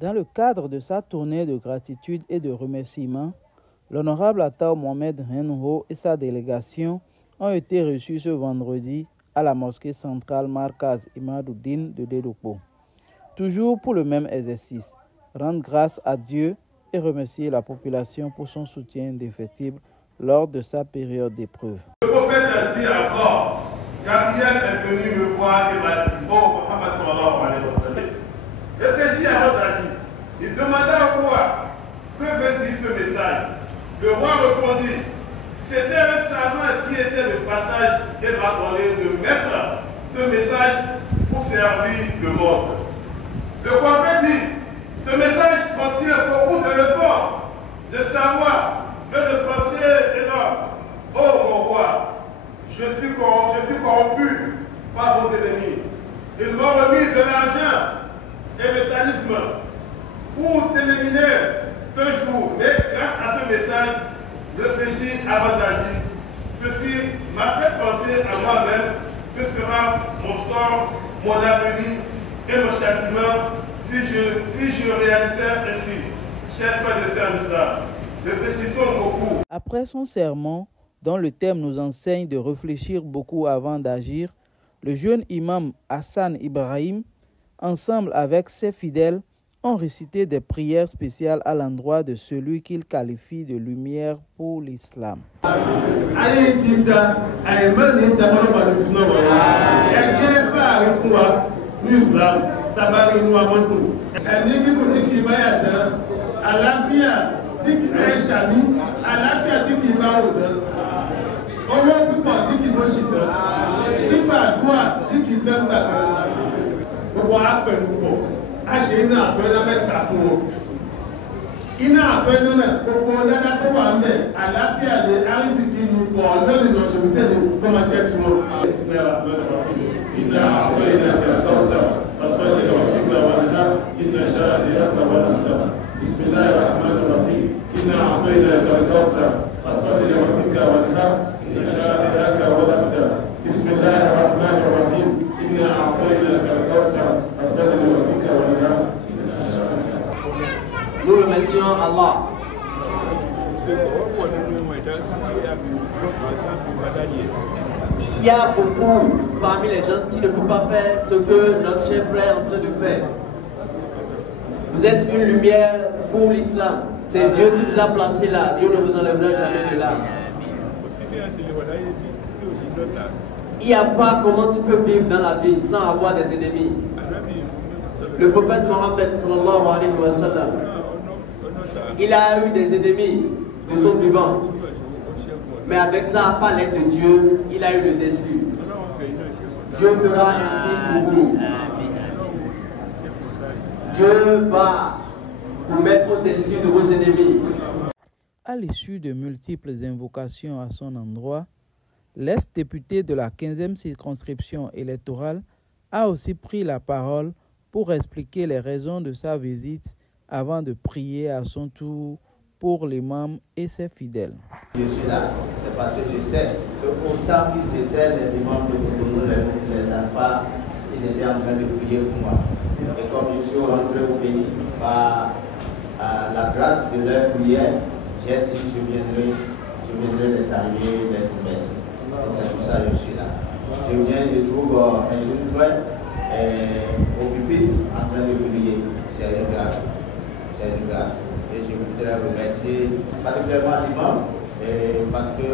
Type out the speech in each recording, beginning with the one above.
Dans le cadre de sa tournée de gratitude et de remerciement, l'honorable Attaw Mohamed Renho et sa délégation ont été reçus ce vendredi à la mosquée centrale Markaz Imaduddin de Dedokpo. Toujours pour le même exercice, rendre grâce à Dieu et remercier la population pour son soutien indéfectible lors de sa période d'épreuve. Le prophète a dit encore, Gabriel est venu me voir et m'a dit, oh Mohammed sallallahu alayhi wa sallam, réfléchis avant d'agir. Il demanda au roi, que veut dire ce message? Le roi répondit, c'était un savant qui était de passage et m'a donné de mettre ce message pour servir le monde. Le prophète dit, ce message contient beaucoup de leçons, de savoir et de pensée énorme. Oh mon roi, je suis corrompu par vos ennemis. Ils m'ont remis de l'argent et métallisme pour t'éliminer ce jour. Mais grâce à ce message, réfléchis avant d'agir. Ceci m'a fait penser à moi-même que sera mon sort, mon avenir et mon châtiment si je réalisais ainsi. Chers frères et sœurs d'Islam, réfléchissons beaucoup. Après son sermon, dont le thème nous enseigne de réfléchir beaucoup avant d'agir, le jeune imam Hassan Ibrahim, ensemble avec ses fidèles, ont récité des prières spéciales à l'endroit de celui qu'il qualifie de lumière pour l'islam. Nous remercions Allah. Il y a beaucoup parmi les gens qui ne peuvent pas faire ce que notre cher frère est en train de faire. Vous êtes une lumière pour l'islam. C'est Dieu qui vous a placé là. Dieu ne vous enlèvera jamais de là. Il n'y a pas comment tu peux vivre dans la vie sans avoir des ennemis. Le prophète Mohammed sallallahu alayhi wa sallam, il a eu des ennemis de son vivant. Mais avec ça, par l'aide de Dieu, il a eu le dessus. Dieu fera ainsi pour vous. Dieu va vous mettre au-dessus de vos ennemis. À l'issue de multiples invocations à son endroit, l'ex-député de la 15e circonscription électorale a aussi pris la parole pour expliquer les raisons de sa visite avant de prier à son tour pour l'imam et ses fidèles. Je suis là, c'est parce que je sais que autant qu'ils étaient les imams de Cotonou, les alphas, ils étaient en train de prier pour moi. Et comme je suis rentré au pays par la grâce de leur prière, j'ai dit je viendrai les saluer, les remercier. Et c'est pour ça que je suis là. Je viens, je trouve un jeune frère au pupitre en train de prier. C'est une grâce. C'est une grâce. Et je voudrais remercier particulièrement l'imam parce que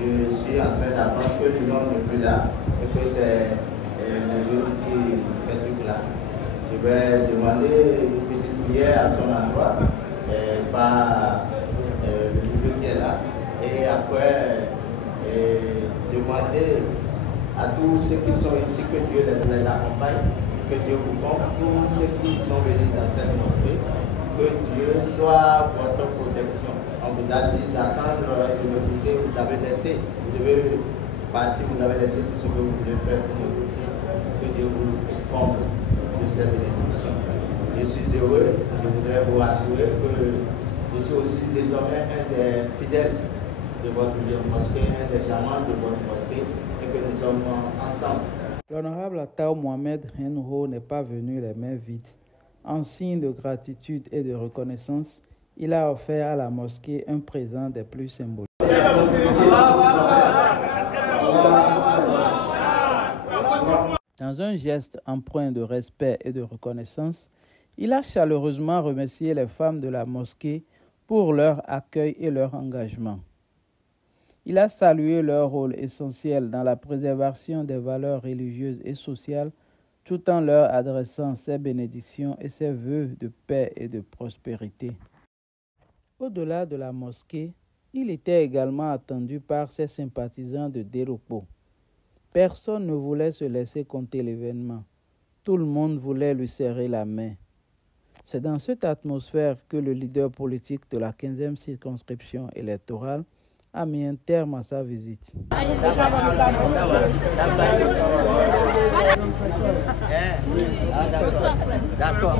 je suis en train d'apprendre que l'imam n'est plus là et que c'est le jour qui fait tout là. Je vais demander une petite prière à son endroit par le public qui est là et après demander à tous ceux qui sont ici que Dieu les accompagne, que Dieu vous compte, tous ceux qui sont venus dans cette mosquée, que Dieu soit votre protection. On vous a dit d'attendre et de m'écouter, vous avez laissé, vous devez partir, vous avez laissé tout ce que vous voulez faire pour m'écouter, que Dieu vous comble de ces bénédictions. Je suis heureux, je voudrais vous rassurer que je suis aussi désormais un des fidèles de votre mosquée, un des jamans de votre mosquée, et que nous sommes ensemble. L'honorable Attao Mohamed Henho n'est pas venu les mains vides. En signe de gratitude et de reconnaissance, il a offert à la mosquée un présent des plus symboliques. Dans un geste empreint de respect et de reconnaissance, il a chaleureusement remercié les femmes de la mosquée pour leur accueil et leur engagement. Il a salué leur rôle essentiel dans la préservation des valeurs religieuses et sociales, tout en leur adressant ses bénédictions et ses vœux de paix et de prospérité. Au-delà de la mosquée, il était également attendu par ses sympathisants de Deropo. Personne ne voulait se laisser compter l'événement. Tout le monde voulait lui serrer la main. C'est dans cette atmosphère que le leader politique de la 15e circonscription électorale a mis un terme à sa visite. D'accord.